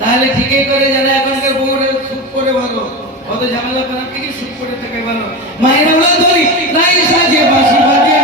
তাহলে ঠিকই করে যারা এখনকার বউরে সুখ করে ভালো অত ঝামেলা করার থেকে সুখ করে থাকে ভালো মায়েরা হলো ধরি নাই সাজে বাসি বাজে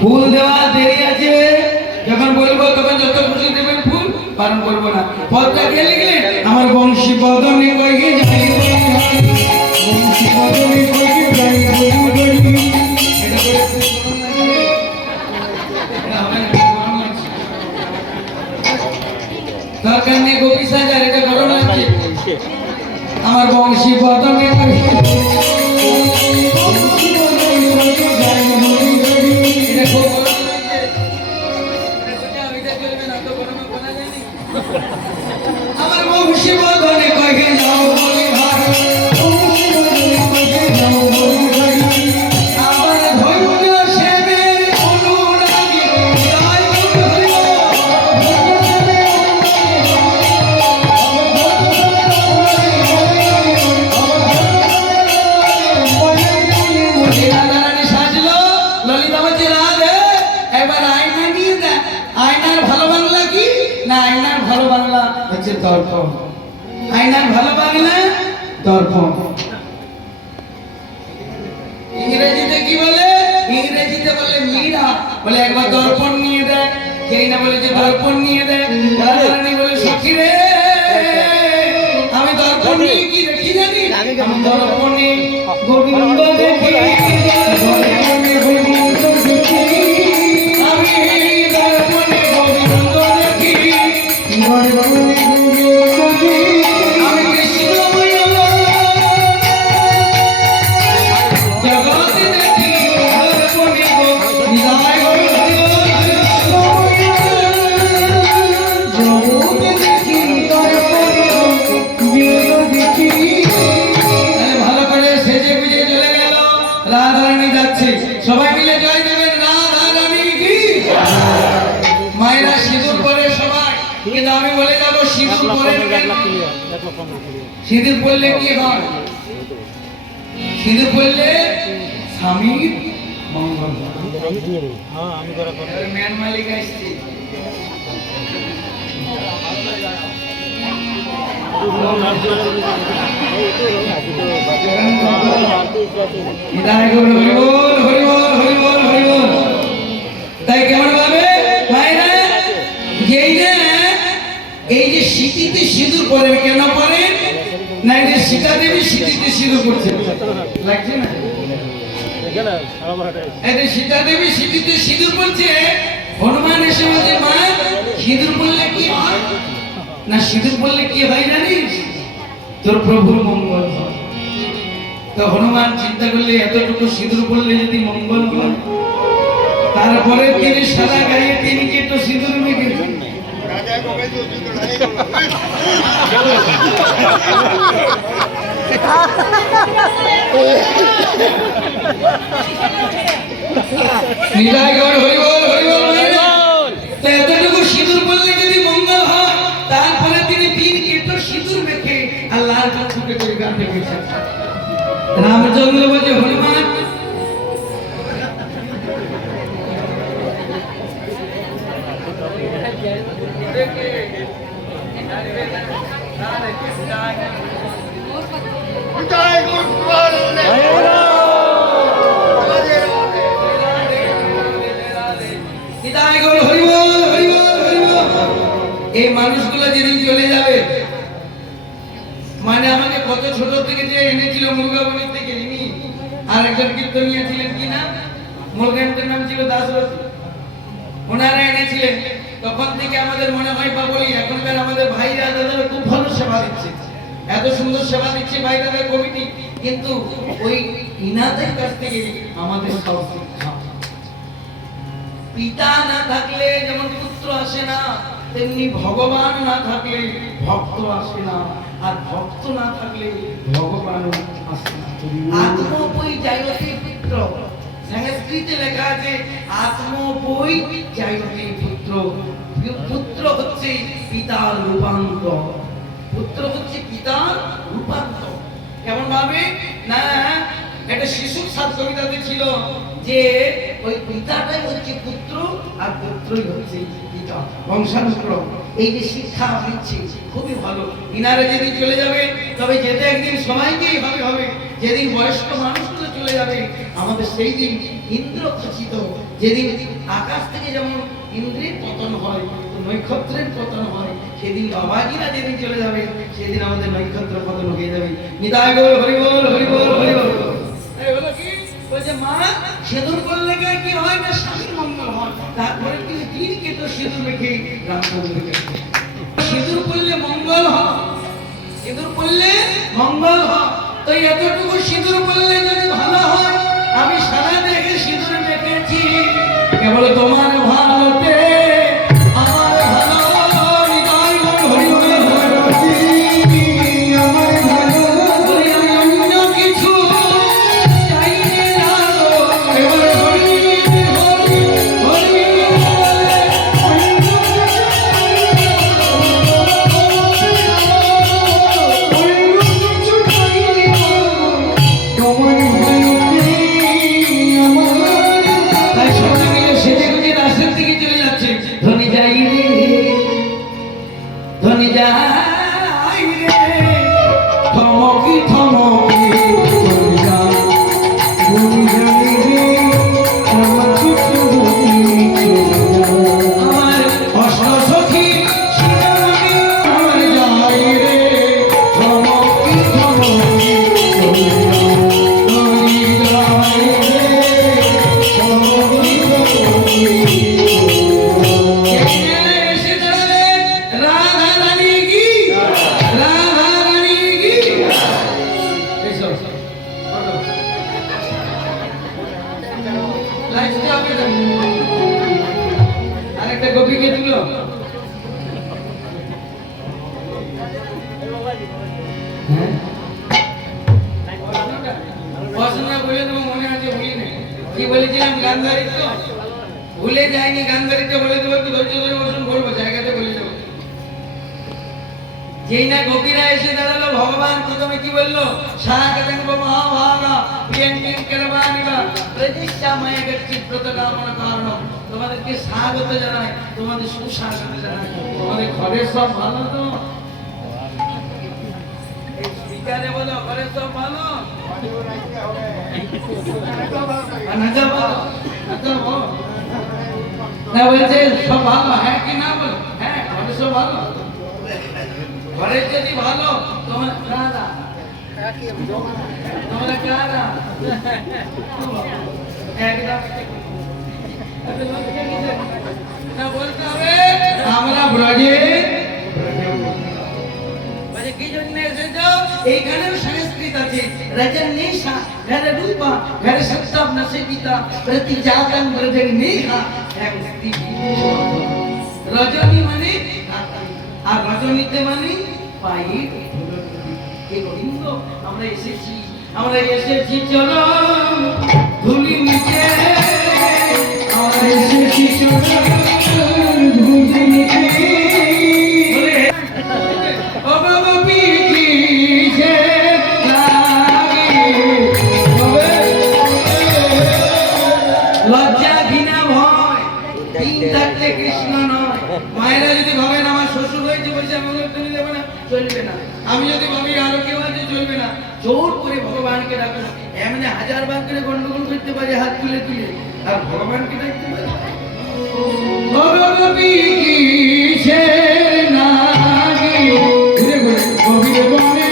ফুল দেওয়া দেরি আছে যখন বলবো তখন যত খুশি দেবেন ফুল পালন করবো না পদটা কে লিখলে আমার বংশী বদনে কইকে যাই বংশী বদনে কইকে যাই দরকার নেই গোপী সাজার এটা গরম লাগছে আমার বংশী বদনে কইকে আমার বংশী বদনে কইকে যাও বলি ভাই আমার ধৈর্য সেবে অনুরাগী জয় হরি রাধারানী সাজলো ললিতা বলছে রাধে এবার আয়না নিয়ে দেখ আয়নার ভালো বাংলা কি না আয়নার ভালো বাংলা হচ্ছে দর্পণ আয়নার ভালো বাংলা দর্পণ ইংরেজিতে কি বলে ইংরেজিতে বলে মীরা বলে একবার দর্পণ নিয়ে দেখ যেই না বলে যে দর্পণ নিয়ে দেখ রাধারানী বলে সখী রে আমি দর্পণ নিয়ে কি দেখি জানি আমি দর্পণে গোবিন্দ দেখি দর্পণে গোবিন্দ দেখি আমি দর্পণে গোবিন্দ দেখি দর্পণে গোবিন্দ দেখি আমি কৃষ্ণময় জগৎ দেখি দর্পণে নিদায় জগৎ দেখি দর্পণে গোবিন্দ দেখি। ভালো করে সেজে গুজে চলে গেল রাধারানী যাচ্ছে সবাই মিলে জয় দেবেন রাধারানী কি মায়েরা সিঁদুর পরে সবাই কিন্তু আমি বলে যাবো সিঁদুর পরে সিঁদুর পরলে কি হয় সিঁদুর পরলে স্বামীর মঙ্গল ম্যান মালিক আসছে তাই কেমন ভাবে মায়েরা এই যে সিঁথিতে সিঁদুর পরে কেন পরে না এই যে সীতা দেবী সিঁথিতে সিঁদুর পড়ছে লাগছে না এই যে সীতা দেবী সিঁথিতে সিঁদুর পড়ছে হনুমান এসে বলছে মা সিঁদুর পড়লে কি হয় না সিঁদুর পড়লে কি হয় জানিস তোর প্রভুর মঙ্গল হয় তো হনুমান চিন্তা করলে এতটুকু সিঁদুর পড়লে যদি মঙ্গল হয় তারপরে তিনি সারা গায়ে তিনি কি একটু সিঁদুর মেখে নিতাই গৌর হরি বল হরি বল হরি বল। তো এতটুকু সিঁদুর বললে যদি মঙ্গল হয়, তারপরে তিনি 3 কেটো সিঁদুর মেখে আল্লাহর কাছে করে গান গেছেন। রামচন্দ্র বলে হনুমান এই মানুষগুলো যেদিন চলে যাবে, মানে আমাকে কত ছোট থেকে যে এনেছিল মুরগাবনির থেকে ইনি আর একজন কীর্তনিয়া ছিলেন, কি নাম, মুরগানটার নাম ছিল দাসরথী, ওনারা এনেছিলেন। তখন থেকে আমাদের মনে হয় বা বলি এখনকার আমাদের ভাইরা দাদারা খুব ভালো সেবা দিচ্ছে, এত সুন্দর সেবা দিচ্ছে ভাই দাদা কমিটি, কিন্তু ওই ইনাদের কাছ থেকে আমাদের সব শিক্ষা। পিতা না থাকলে যেমন পুত্র আসে না, তেমনি ভগবান না থাকলে ভক্ত আসে না, আর ভক্ত না থাকলে ভগবান আসে না। আত্মপৈ জায়তে পুত্র, সংস্কৃতে লেখা আছে আত্মপৈ জায়তে পুত্র। পুত্র হচ্ছে পিতার রূপান্তর, পুত্র হচ্ছে পিতার রূপান্তর। কেমন ভাবে না, একটা শিশু সাত কবিতাতে ছিল যে ওই পিতাটাই হচ্ছে পুত্র আর পুত্রই হচ্ছে পিতা, বংশানুক্রম। এই যে শিক্ষা দিচ্ছে খুবই ভালো। ইনারা যেদিন চলে যাবে, তবে যেতে একদিন সবাইকেই হবে। যেদিন বয়স্ক মানুষগুলো চলে যাবে, আমাদের সেই দিন ইন্দ্র খচিত, যেদিন আকাশ থেকে যেমন ইন্দ্রের পতন হয়, নক্ষত্রের পতন হয়, সেদিন বাবাজিরা যেদিন চলে যাবে, সেদিন আমাদের নক্ষত্র পতন হয়ে যাবে। নিতাই গৌর হরি বল হরি বল হরি বল। হলো কি বলছে, মা সিঁদুর করলে কি হয় না, স্বামীর মঙ্গল হয়। তারপরে তিনি 3 কেটো সিঁদুর মেখে রামচন্দ্রকে, সিঁদুর করলে মঙ্গল হয়, সিঁদুর করলে মঙ্গল হয়। তো এতটুকু সিঁদুর করলে যদি ভালো হয়, আমি সারা দেখে সিঁদুর মেখেছি কেবল তোমার ভালোতে। আরেকটা গোপীকে দিল, পড়াশোনা বলে দেবো, মনে আছে ভুলি নেই। কি বলেছিলাম, গান্ধারিত্ব ভুলে যায়নি, গান্ধারিত্ব বলে দেবো, একটু ধৈর্য ধরে বসুন, বলবো জায়গাতে বলে দেবো। যেই না গোপীরা এসে দাঁড়ালো, ভগবান প্রথমে কি বললো, স্বাগতং মহাভাগা প্রিয়ঙ্কিং করবানিবা প্রতিষ্ঠাময় ব্যক্তিব্রত কামনা কারণ। তোমাদেরকে স্বাগত জানাই, তোমাদের সুস্বাগত জানাই। তোমাদের ঘরে সব ভালো তো? এই স্পিকারে বলো, ঘরে সব ভালো? না বলছে সব ভালো, হ্যাঁ কি না বলো? হ্যাঁ, ঘরে সব ভালো। ঘরে যদি ভালো, তোমার কারা তোমরা কারা একদম না বলতে হবে, আমরা ব্রজে মানে কি জন্য এসেছো? এইখানেও সংস্কৃত আছে, রজন নেশা ঘরে রূপা ঘরে সত্তাম নসে পিতা প্রতি জাতং ব্রজে নেহা এক স্ত্রী। রজনী মানে আর ভজন নিতে মানে পায়ে ধুলো দিতে। হে গোবিন্দ, আমরা এসেছি চরণ ধুলি নিতে, আমরা এসেছি চরণ ধুলি নিতে। ও বাবা পিছে লজ্জা ঘৃণা ভয় তিন থাকলে কৃষ্ণ নয়। মায়েরা যদি ভাবেন আমার শ্বশুর হয়েছে বলছে আমাকে তুমি দেবে না, চলবে না। আমি যদি ভাবি আরো কেউ আছে, চলবে না। জোর করে ভগবানকে ডাকো। এমনি হাজার বার করে গন্ডগোল করতে পারে হাত তুলে তুলে, আর ভগবানকে ডাকতে পারে। ভগবতী কিসে নাগি ঘুরে ঘুরে গভীর বনে,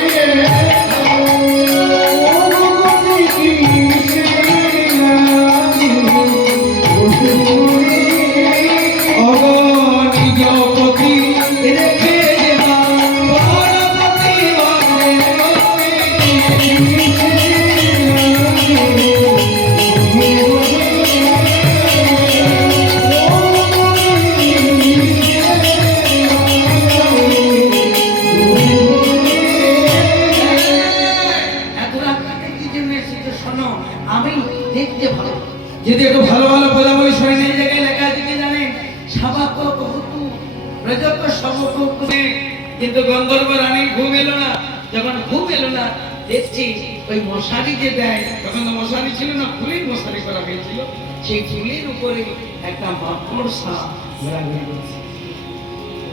যদি একটু ভালো ভালো পদাবলী শরীর এই জায়গায় লেখা আছে কি জানেন? সাবাক কহুতু রজক সবক। কিন্তু গন্ধর্ব রানীর ঘুম এলো না। যখন ঘুম এলো না, দেখছি ওই মশারি যে দেয়, তখন তো মশারি ছিল না, ফুলের মশারি করা হয়েছিল। সেই ফুলের উপরে একটা মাকড়সা ঘোরাঘুরি করছে।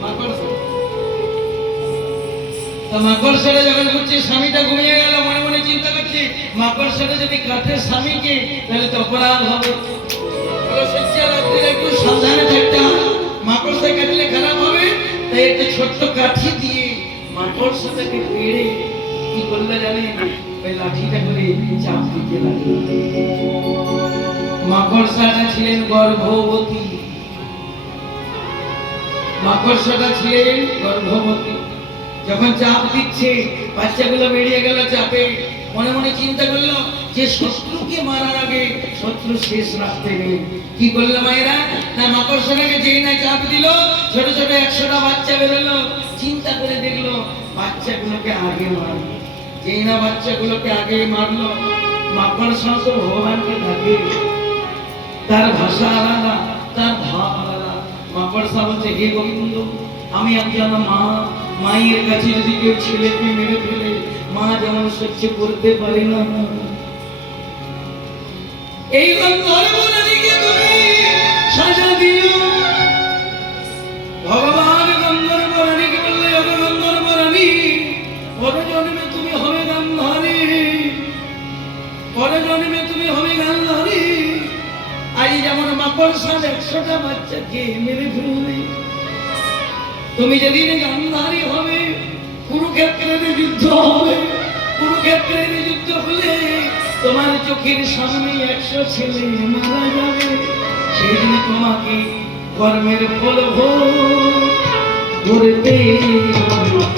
মাকড়সা তো মাকড়সাটা যখন ঘুরছে, স্বামীটা ঘুমিয়ে গেল, মনে মনে চিন্তা করছে মাকড়সাটা যদি কাঠের স্বামীকে, তাহলে তো অপরাধ হবে। একটু সাবধানে থাকতে হবে, মাকড়সা কাটলে খারাপ হবে। তাই একটা ছোট্ট কাঠি দিয়ে মাকড়সাটাকে পেড়ে কি করলে জানেন? ওই লাঠিটা করে চাপ দিতে লাগলো। মাকড়সাটা ছিলেন গর্ভবতী। মাকড়সাটা ছিলেন গর্ভবতী। যখন চাপ দিচ্ছে, বাচ্চাগুলো বেরিয়ে গেল চাপে। মনে মনে চিন্তা করলো যে শত্রুকে মারার আগে শত্রু শেষ রাখতে নেই। কি করলো মায়েরা? না, মাকড়সাটাকে যেই না চাপ দিল, ছোট ছোট 100টা বাচ্চা বেরোলো। চিন্তা করে দেখলো বাচ্চাগুলোকে আগে মারলো। যেই না বাচ্চাগুলোকে আগে মারলো, মাকড়সা তো ভগবানকে থাকে, তার ভাষা আলাদা, তার ভাব আলাদা। মাকড়সা বলছে, হে গোবিন্দ, আমি একজন মা, মায়ের কাছে যদি কেউ ছেলেকে মেরে ফেলে, মা যেমন সহ্য করতে পারে না, এই গন্ধর্বরানীকে তুমি সাজা দিও। ভগবান গন্ধর্বরানীকে বললে, ও গন্ধর্বরানী, পরজন্মে তুমি হবে গান্ধারী, পরজন্মে তুমি হবে গান্ধারী। আজ যেমন মাকড়সার 100টা বাচ্চাকে মেরে ফেললে, তুমি যেদিন গান্ধারী হবে, কুরুক্ষেত্রের যুদ্ধ হবে। কুরুক্ষেত্রের যুদ্ধ হলে তোমার চোখের সামনে 100 ছেলে মারা যাবে। সেই দিন তোমাকে কর্মের ফল ভোগ করতে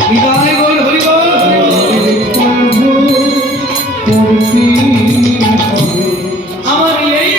বিদায় বল, হরি বল, আমার এই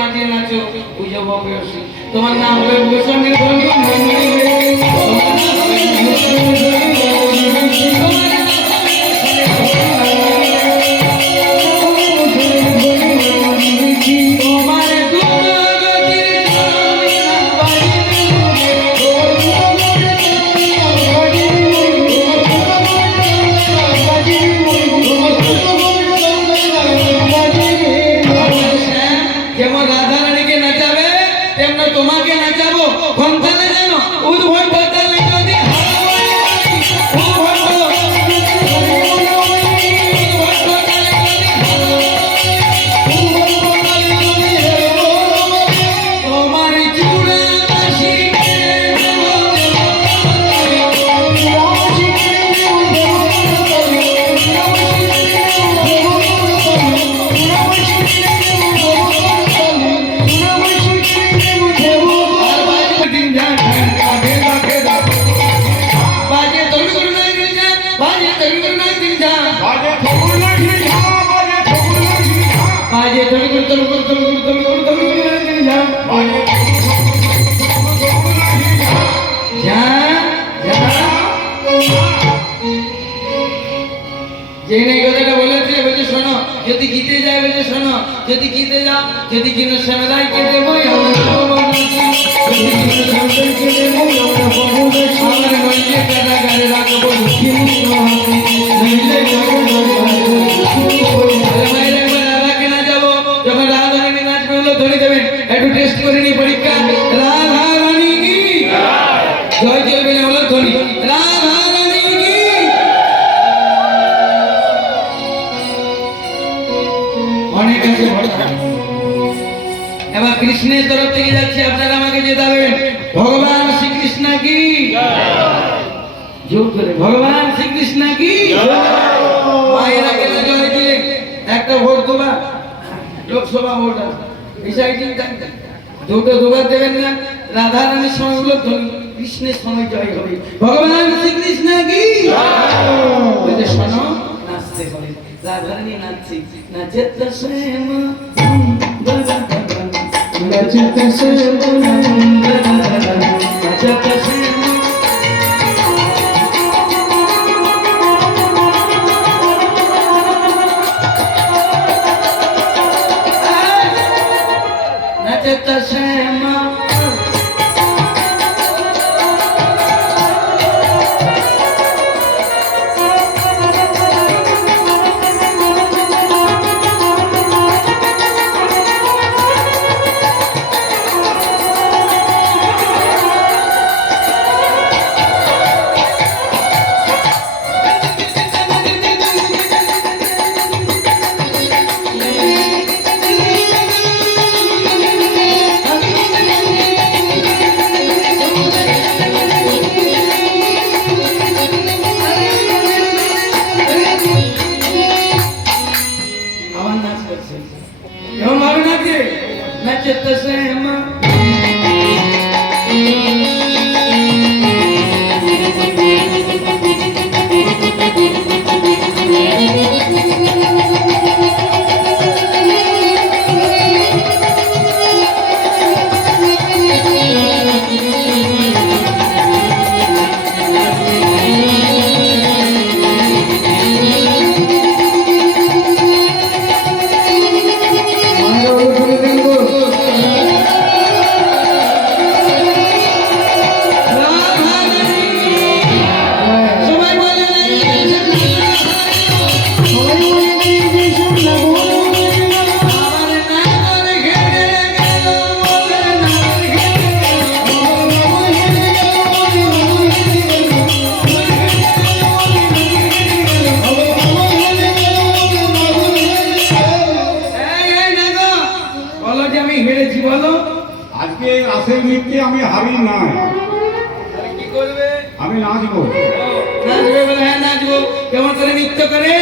মাঠে নাচো পুজো বয়সী তোমার নাম হবে ভূষণের ধনী তোমার নাম হবে যেমন রাধা রানীকে নাচাবে তেমন তোমাকে নাচাবো কোনখানে জানো উদ্ভট তালে যদি তোমার চূড়া বাসি बाजे थोड़ी गुड़ तल गुड़ तल गुड़ तल गुड़ तल गुड़ नहीं जा जा যেই কথাটা বলেছে বলে শোনো যদি গীতে যায় বলে শোনো যদি গীতে যাও যদি কিনো সময় কে দেব আমরা যদি কিনো সময় কে দেব আমরা বহু আমার মনে কাটা গারে রাখবো কিন্তু নইলে যখন রাধা রানী নাচবে হলো ধরে দেবেন একটু টেস্ট করে নি পরীক্ষা রাধা রানী কি জয় চলবে না হলো ধরি রাধা রানী কি অনেক আছে এবার কৃষ্ণের তরফ থেকে যাচ্ছে আপনারা আমাকে জেতাবেন ভগবান শ্রীকৃষ্ণ কি যোগ করে ভগবান শ্রীকৃষ্ণ কি মায়েরা কেন জয় দিলে একটা ভোট দেবা লোকসভা ভোট রিসাইডিং দুটো দুবার দেবেন না রাধা রানীর সময় হলো কৃষ্ণের সময় জয় হবে ভগবান শ্রীকৃষ্ণ কি বলতে শোনো নাচতে হবে রাধা রানী নাচছে নাচতে শ্যাম নাচতে শ্যাম নাচতে শ্যাম Jata Shema Jata Shema আমি হারি নাই কি করবে আমি নাচবো নাচবে বলে হ্যাঁ নাচবো কেমন করে নৃত্য করে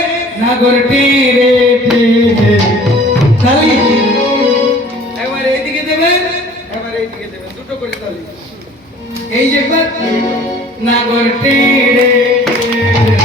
না করে টেরে টেরে তালি একবার এইদিকে দেবেন একবার এইদিকে দেবেন দুটো করে তালি এই যে একবার না করে টেরে টেরে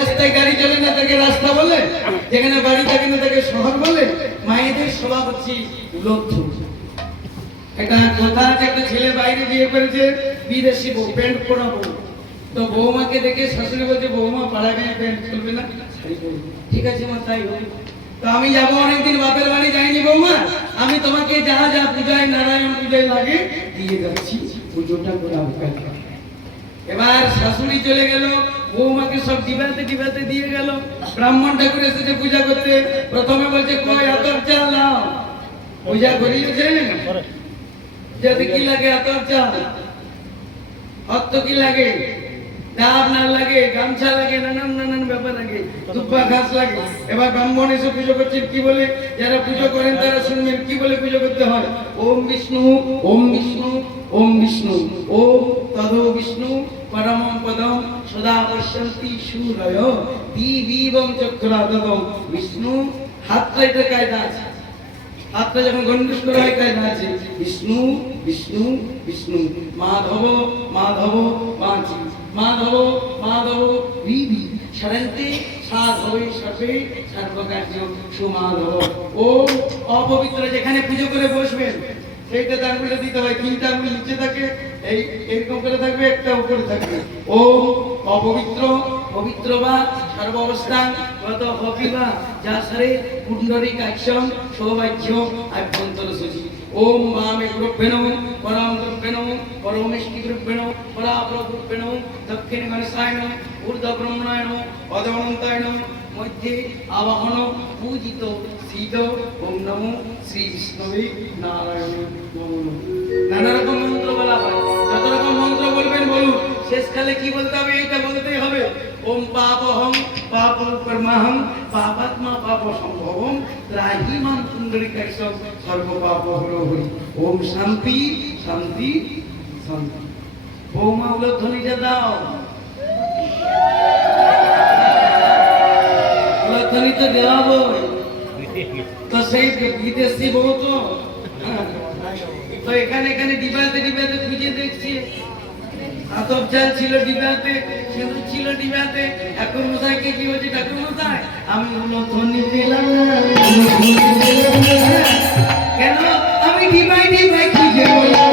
রাস্তায় গাড়ি চলে না তাকে রাস্তা বলে, যেখানে বাড়ি থাকে না তাকে শহর বলে। মায়েদের স্বভাব হচ্ছে লক্ষ্য। একটা কথা আছে, একটা ছেলে বাইরে বিয়ে করেছে, বিদেশি বউ, প্যান্ট পরা বউ। তো বৌমাকে দেখে শাশুড়ি বলছে, বৌমা পাড়া গায়ে প্যান্ট চলবে না, শাড়ি পরবে। ঠিক আছে মা, তাই হোক। তো আমি যাবো, অনেকদিন বাপের বাড়ি যাইনি বৌমা, আমি তোমাকে যা যা পূজায়, নারায়ণ পূজায় লাগে দিয়ে যাচ্ছি, পুজোটা করাবো কালকে। এবার শাশুড়ি চলে গেল, বৌমাকে সব ডিবাতে ডিবাতে দিয়ে গেল। ব্রাহ্মণ ঠাকুর এসেছে পূজা করতে, প্রথমে বলছে কই আতর চাল নাও। পূজা করিয়েছেন, যদি কি লাগে আতর চাল, অর্থ কি লাগে, ডাব না লাগে, গামছা লাগে, নানান নানান ব্যাপার লাগে, দুব্বা ঘাস লাগে। এবার ব্রাহ্মণ এসে পুজো করছেন, কি বলে, যারা পুজো করেন তারা শুনবেন কি বলে পুজো করতে হয়। ওম বিষ্ণু, ওম বিষ্ণু, ওম বিষ্ণু, ওম তদো বিষ্ণু পরমং পদম সদা পশ্যন্তি সূরয় দিবিবং চক্রাদবং। বিষ্ণু হাতটা, এটা কায়দা আছে, হাতটা যখন গন্ডুস করা হয় কায়দা আছে। বিষ্ণু বিষ্ণু বিষ্ণু, মাধব মাধব মাঝি, মাধব মাধব বিবি সরন্তে সাধবে সর্বে সর্বকার্য সুমাধব। ও অপবিত্র যেখানে পুজো করে বসবেন সেইটা আঙুলে দিতে হয়, তিনটা আঙুল নিচে থাকে, এই এরকম করে থাকবে, একটা উপরে থাকবে। ও অপবিত্র পবিত্র বা সর্বাবস্থান গত হবিবা যা সারে পুণ্ডরী কাশ্যম সৌভাগ্য আভ্যন্তর সূচি। ওম মামে গ্রুপেণ পরম গ্রুপেণ পরমেষ্টি গ্রুপেণ পরাপর গ্রুপেণ দক্ষিণ গণেশায় নমঃ ঊর্ধ্ব ব্রহ্মণায় নমঃ অধমন্তায় নমঃ মধ্যে আবাহন পূজিত সিদ্ধ ওম নমো শ্রী বিষ্ণবে নারায়ণ নমঃ। নানা রকম মন্ত্র বলা হয়, যত রকম মন্ত্র বলবেন বলুন, শেষকালে কি বলতে হবে, এইটা বলতেই হবে। ওম পাপহং পাপ কর্মাহং পাপাত্মা পাপ সম্ভবম ত্রাহি মাং পুণ্ডরীকাক্ষং সর্ব পাপ হরো হরি। ওম শান্তি শান্তি শান্তি। বৌমা উলধ্বনিটা দাও, উলধ্বনি তো দেওয়া বই, তো সেই বিদেশি বউ তো, তো এখানে এখানে ডিবাতে ডিবাতে খুঁজে দেখছি, আতপ চাল ছিল ডিবাতে, সিঁদুর ছিল ডিবাতে। ঠাকুর মশাইকে কি বলছে, ঠাকুর মশাই আমি উলধ্বনি পেলাম না, কেন আমি ডিবাই ডিবাই খুঁজে বললাম,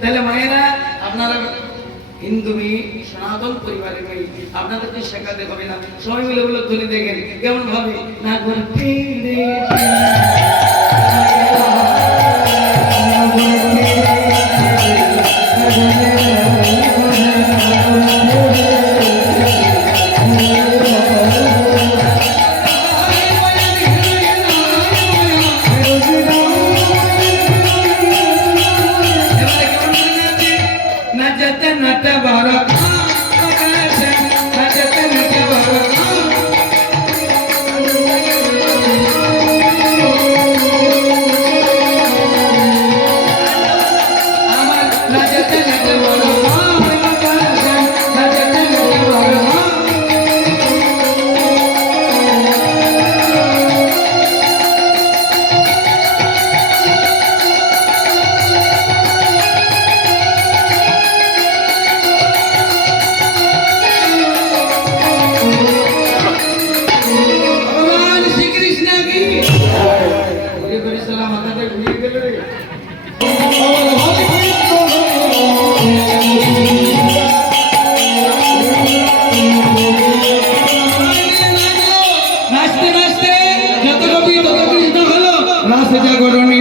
তাহলে মায়েরা, আপনারা হিন্দু মেয়ে, সনাতন পরিবারের মেয়ে, আপনাদেরকে শেখাতে হবে না, সবাই মিলে বলে ধ্বনি দেখেন কেমন ভাবে না করতে রাসে জাগরণী